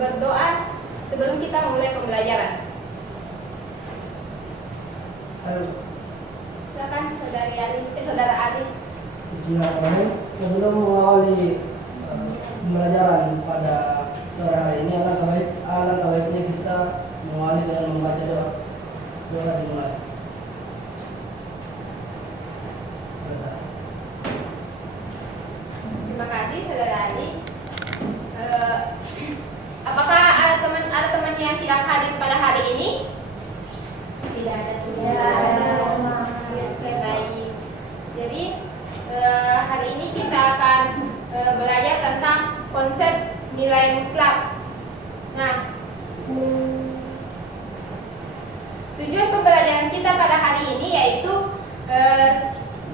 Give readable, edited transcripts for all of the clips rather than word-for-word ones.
berdoa sebelum kita memulai pembelajaran? Silakan Saudara Ali. Bismillahirrahmanirrahim. Sebelum mengawali pembelajaran pada sore hari ini, alangkah baiknya kita mengawali dengan membaca doa. Doa dimulai. Terima kasih Saudara Ali. Apakah ada temannya yang tidak hadir pada hari ini? Tidak ada. Baik. Jadi hari ini kita akan belajar tentang konsep nilai mutlak. Nah, tujuan pembelajaran kita pada hari ini yaitu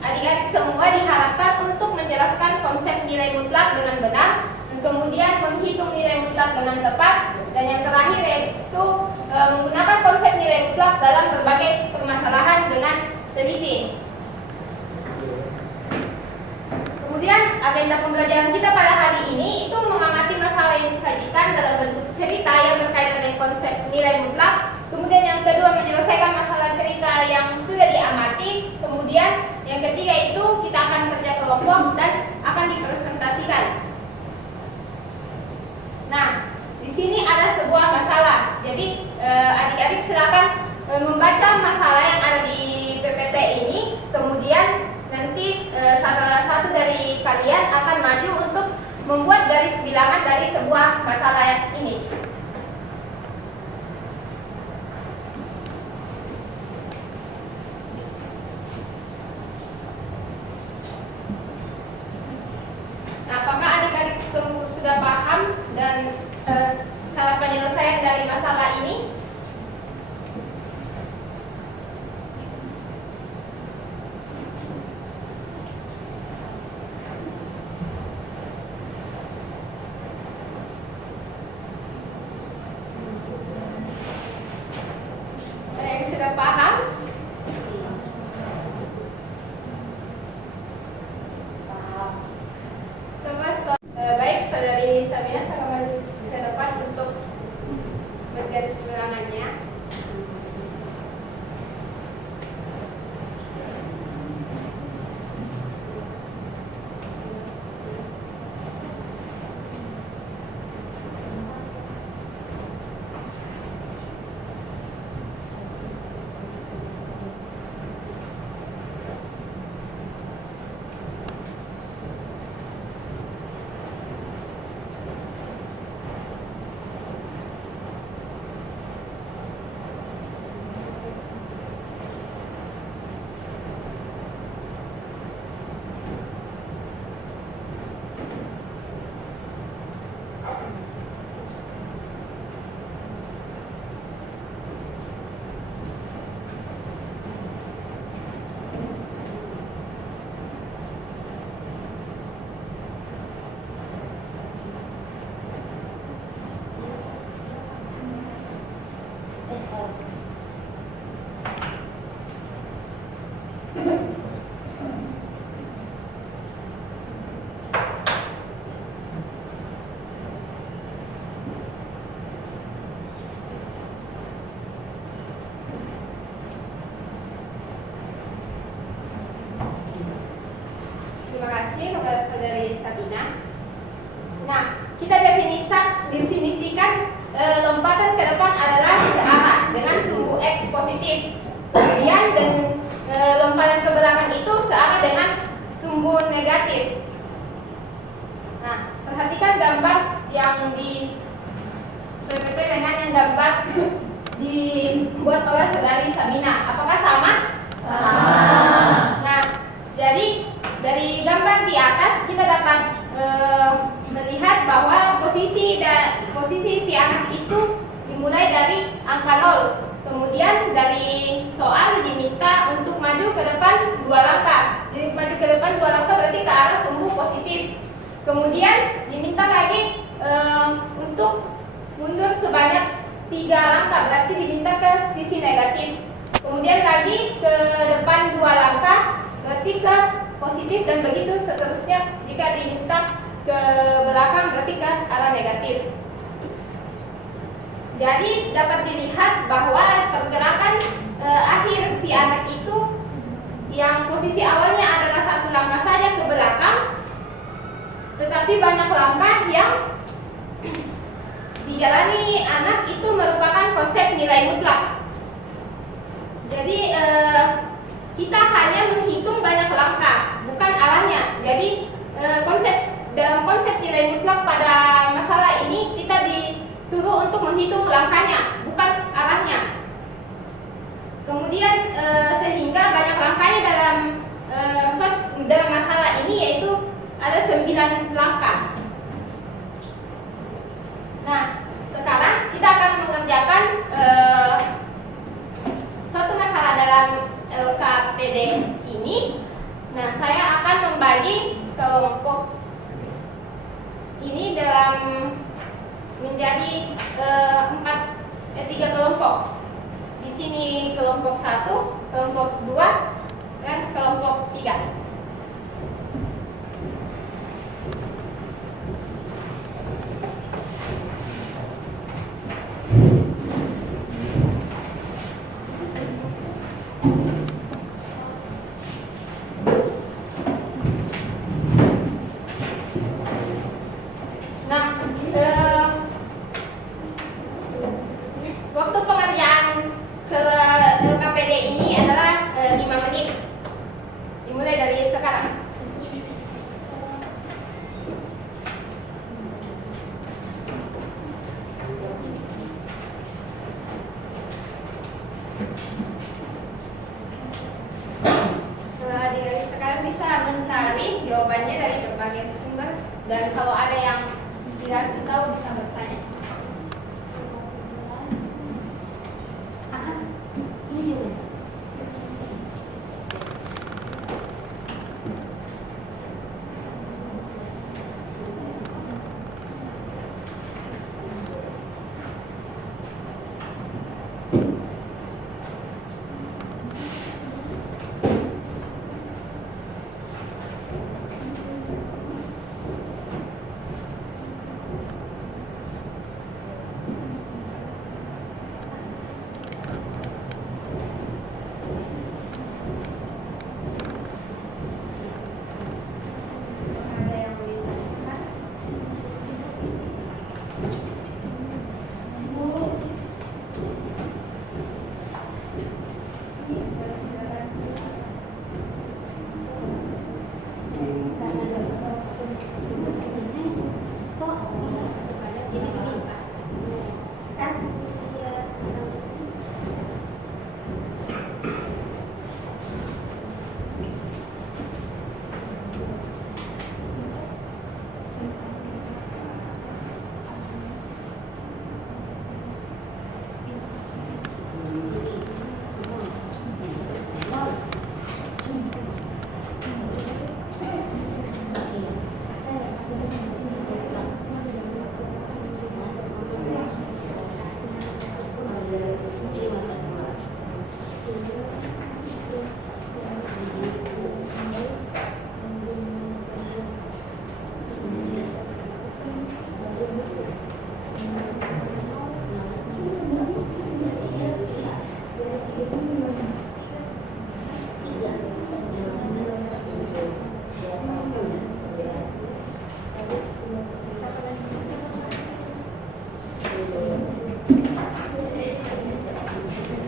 adik-adik semua diharapkan untuk menjelaskan konsep nilai mutlak dengan benar, dan kemudian menghitung nilai mutlak dengan tepat, dan yang terakhir yaitu menggunakan konsep nilai mutlak dalam berbagai permasalahan dengan teliti. Kemudian agenda pembelajaran kita pada hari ini itu mengamati masalah yang disajikan dalam bentuk cerita yang berkaitan dengan konsep nilai mutlak. Kemudian yang kedua, menyelesaikan masalah cerita yang sudah diamati. Kemudian yang ketiga itu kita akan kerja kelompok dan akan dipresentasikan. Nah, di sini ada sebuah masalah. Jadi adik-adik silakan membaca masalah yang ada di PPT ini. Kemudian nanti salah satu dari kalian akan maju untuk membuat garis bilangan dari sebuah masalah ini. Nah, apakah adik-adik sudah paham dan cara penyelesaian dari masalah ini? Terima kasih kepada Saudari Sabina. Nah, kita definisikan lompatan ke depan adalah searah dengan sumbu X positif. Kemudian lompatan ke belakang itu searah dengan sumbu negatif. Nah, perhatikan gambar yang di PPT dengan yang gambar dibuat oleh Saudari Sabina. Apakah sama? Sama. Nah, jadi dari gambar di atas kita dapat melihat bahwa posisi si anak itu dimulai dari angka 0. Kemudian dari soal diminta untuk maju ke depan 2 langkah. Jadi maju ke depan 2 langkah berarti ke arah sumbu positif. Kemudian diminta lagi untuk mundur sebanyak 3 langkah, berarti diminta ke sisi negatif. Kemudian lagi ke depan 2 langkah, berarti ke positif, dan begitu seterusnya. Jika diminta ke belakang berarti ke arah negatif. Jadi dapat dilihat bahwa pergerakan akhir si anak itu yang posisi awalnya adalah satu langkah saja ke belakang, tetapi banyak langkah yang dijalani anak itu merupakan konsep nilai mutlak. Jadi kita hanya menghitung banyak langkah, bukan arahnya. Jadi dalam konsep nilai mutlak pada masalah ini kita disuruh untuk menghitung langkahnya, bukan arahnya. Kemudian sehingga banyak langkahnya dalam masalah ini, yaitu ada 9 langkah. Nah, sekarang kita akan mengerjakan suatu masalah dalam LKPD ini. Nah, saya akan membagi kelompok ini menjadi 3 kelompok. Di sini kelompok 1, kelompok 2, dan kelompok 3. Nah, waktu pengerjaan ke LKPD ini adalah 5 menit. Dimulai dari sekarang. Adik-adik sekarang bisa mencari jawabannya dari berbagai sumber, dan kalau ada yang tidak tahu bisa bertanya. Ini juga. Ada yang mau ditanyakan? Bu.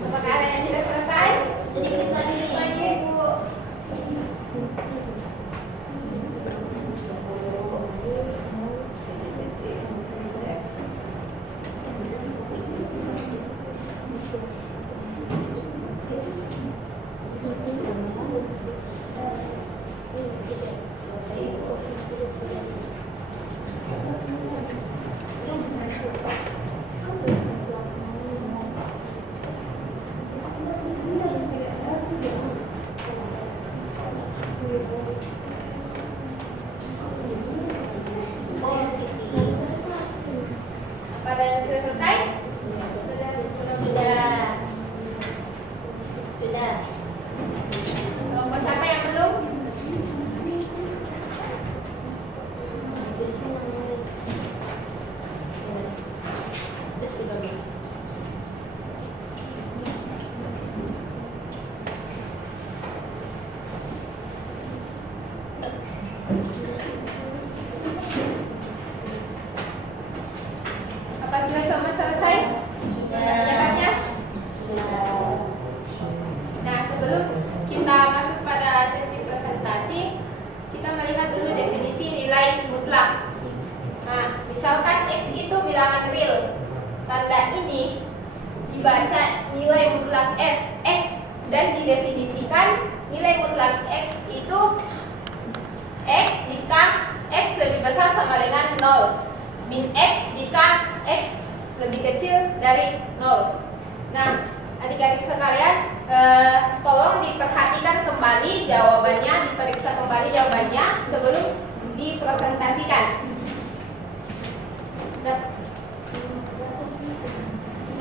Apakah ada yang sudah selesai? Sedikit lagi, Bu. Apa ada yang sudah selesai? Sudah. Kelompok siapa yang belum? semua selesai? Mengerjakannya? Nah, sebelum kita masuk pada sesi presentasi, kita melihat dulu definisi nilai mutlak. Nah, misalkan X itu bilangan real. Tanda ini dibaca nilai mutlak X dan didefinisikan nilai mutlak X itu X jika X lebih besar sama dengan 0, min X jika X lebih kecil dari 0. Nah, adik-adik sekalian, tolong diperhatikan kembali jawabannya, diperiksa kembali jawabannya sebelum dipresentasikan. Nah,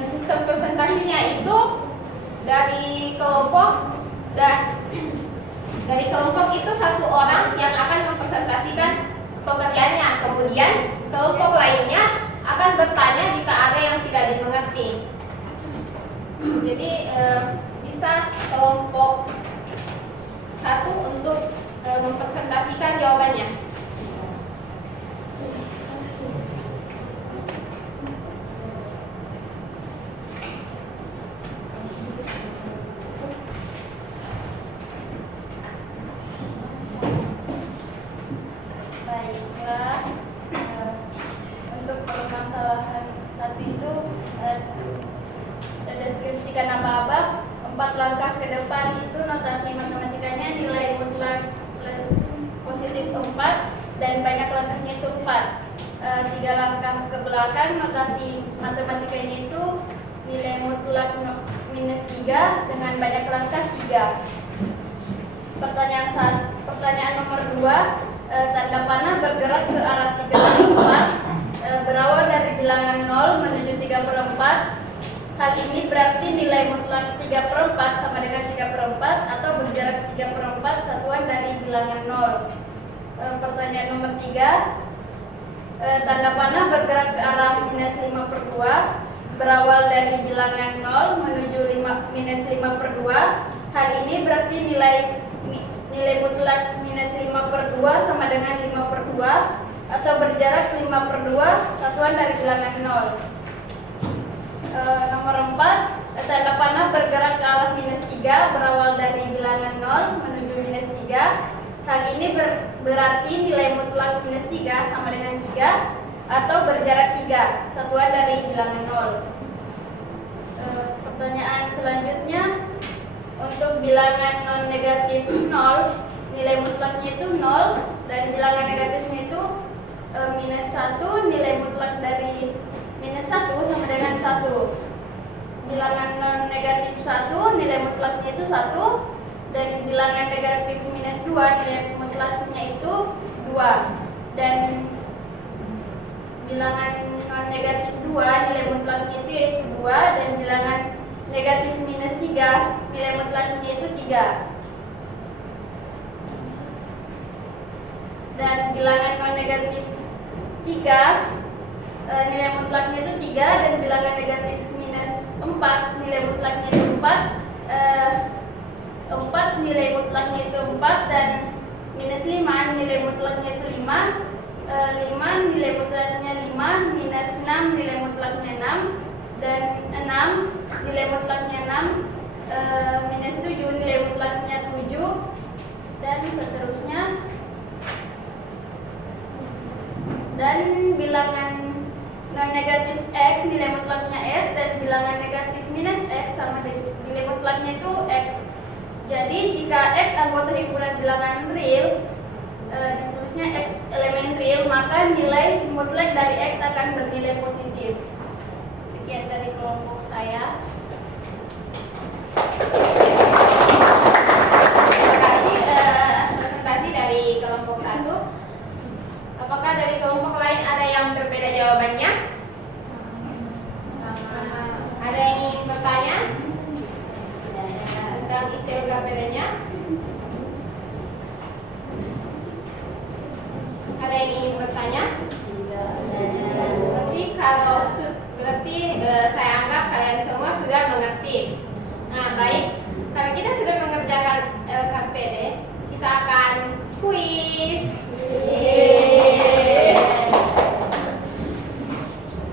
sistem presentasinya itu dari kelompok itu satu orang yang akan mempresentasikan pekerjaannya. Kemudian kelompok lainnya akan bertanya jika ada yang tidak dimengerti. Jadi bisa kelompok satu untuk mempresentasikan jawabannya. Baiklah, untuk permasalahan satu itu deskripsikan apa-apa 4 langkah ke depan itu notasi matematikanya nilai mutlak positif 4 dan banyak langkahnya itu 4. 3 langkah ke belakang notasi matematikanya itu nilai mutlak minus 3 dengan banyak langkah 3. Pertanyaan nomor 2, tanda panah bergerak ke arah 3/4, berawal dari bilangan 0 menuju 3/4. Hal ini berarti nilai mutlak 3/4 sama dengan 3/4 atau berjarak 3/4 satuan dari bilangan 0. Pertanyaan nomor 3, tanda panah bergerak ke arah minus 5/2, berawal dari bilangan 0 menuju minus 5/2. Hal ini berarti nilai mutlak minus 5/2 sama dengan 5/2 atau berjarak 5/2 satuan dari bilangan 0. Nomor 4, tanda panah bergerak ke arah minus 3 berawal dari bilangan 0 menuju minus 3. Hal ini berarti nilai mutlak minus 3 sama dengan 3 atau berjarak 3 satuan dari bilangan 0. Pertanyaan selanjutnya, untuk bilangan non negatif 0, nilai mutlaknya itu 0 dan bilangan negatifnya itu minus 1, nilai mutlak dari minus 1 sama dengan 1. Bilangan non negatif 1, nilai mutlaknya itu 1 dan bilangan negatif minus 2, nilai mutlaknya itu 2. Dan bilangan non negatif 2, nilai mutlaknya itu yaitu 2 dan bilangan negatif minus 3, nilai mutlaknya itu 3. Dan bilangan non negatif 3, nilai mutlaknya itu 3 dan bilangan negatif minus 4, nilai mutlaknya itu 4. 4 nilai mutlaknya itu 4 dan minus 5 nilai mutlaknya itu 5. 5 nilai mutlaknya 5, minus 6 nilai mutlaknya 6 dan 6 nilai mutlaknya 6, minus 7 nilai mutlaknya 7 dan seterusnya. Dan bilangan non negatif X nilai mutlaknya S dan bilangan negatif minus X sama dengan nilai mutlaknya itu X. Jadi jika X anggota himpunan bilangan real, ditulisnya X elemen real, maka nilai mutlak dari X akan bernilai positif. Sekian dari kelompok saya. Terima kasih presentasi dari kelompok 1. Apakah dari kelompok lain ada yang berbeda jawabannya? Ada yang ingin bertanya tentang isi LKPD-nya? Ada yang ingin bertanya? Berarti saya anggap kalian semua sudah mengerti. Nah, baik. Kalau kita sudah mengerjakan LKPD, kita akan kuis.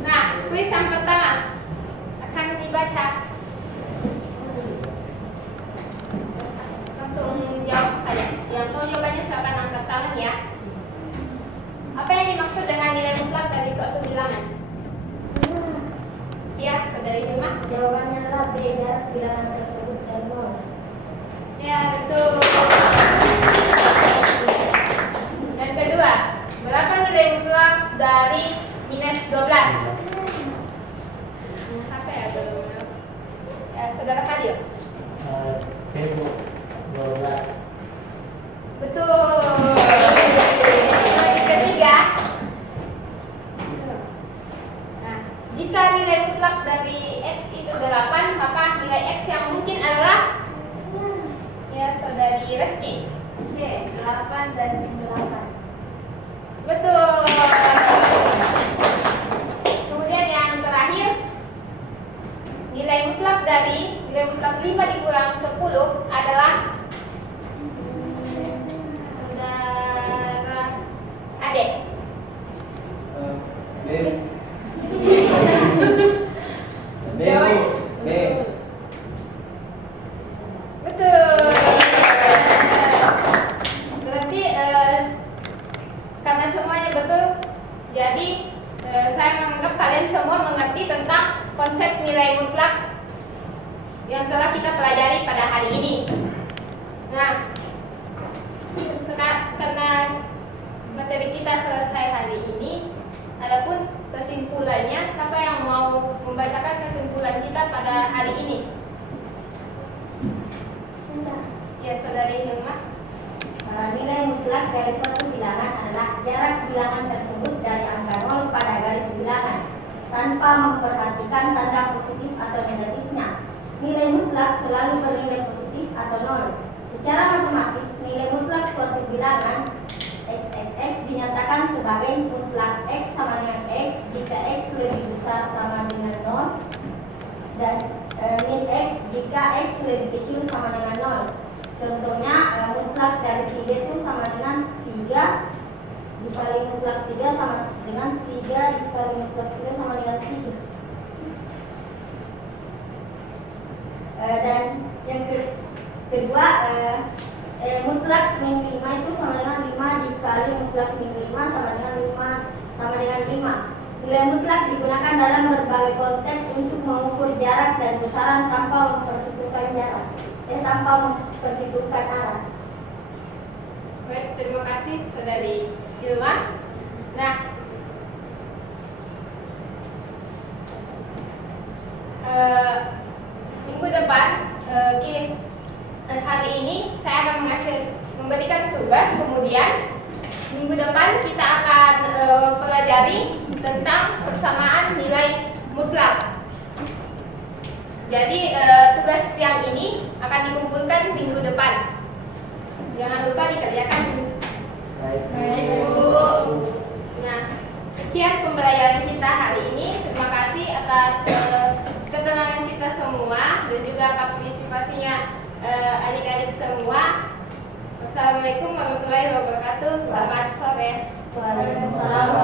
Nah, kuis yang pertama dibaca. Langsung jawab saja. Yang tahu jawabannya silakan angkat tangan ya. Apa yang dimaksud dengan nilai mutlak dari suatu bilangan? Ya, saudari Hilma. Jawabannya adalah B, jarak bilangan tersebut dan nol. Ya, betul. Yang kedua, berapa nilai mutlak dari minus 12? Siapa ya belum? Ya, saudara Fadil. C12. Betul. Yang ketiga. Nah, jika nilai mutlak dari X itu 8, maka nilai X yang mungkin adalah ya saudari Reski. C, 8 dan 8. Betul. Kemudian yang terakhir, nilai mutlak 5 dikurang 10 adalah saudara Adek. B. B. B. Betul. Berarti karena semuanya betul, jadi saya menganggap kalian semua mengerti tentang konsep nilai mutlak yang telah kita pelajari pada hari ini. Nah, karena materi kita selesai hari ini, adapun kesimpulannya, siapa yang mau membacakan kesimpulan kita pada hari ini? Sudah. Ya, saudari Hilma. Nilai mutlak dari suatu bilangan adalah jarak bilangan tersebut dari angka 0 pada garis bilangan tanpa memperhatikan tanda positif atau negatifnya. Nilai mutlak selalu bernilai positif atau 0. Secara matematis, nilai mutlak suatu bilangan x dinyatakan sebagai mutlak x sama dengan x jika x lebih besar sama dengan 0 dan min x jika x lebih kecil sama dengan 0. Contohnya mutlak dari 3 itu sama dengan 3 dikali mutlak 3 sama dengan 3 dikali mutlak 3 sama dengan 3. Dan yang kedua, mutlak min 5 itu sama dengan 5 dikali mutlak min 5 sama dengan 5. Nilai mutlak digunakan dalam berbagai konteks untuk mengukur jarak dan besaran tanpa memperhitungkan arah. Baik, terima kasih saudari Hilma. Nah, minggu depan hari ini saya akan memberikan tugas, kemudian minggu depan kita akan pelajari tentang persamaan nilai mutlak. Jadi tugas yang ini akan dikumpulkan minggu depan. Jangan lupa dikerjakan. Baik, Bu. Nah, sekian pembelajaran kita hari ini. Terima kasih atas ketenangan kita semua dan juga partisipasinya adik-adik semua. Wassalamualaikum warahmatullahi wabarakatuh. Selamat sore. Waalaikumsalam.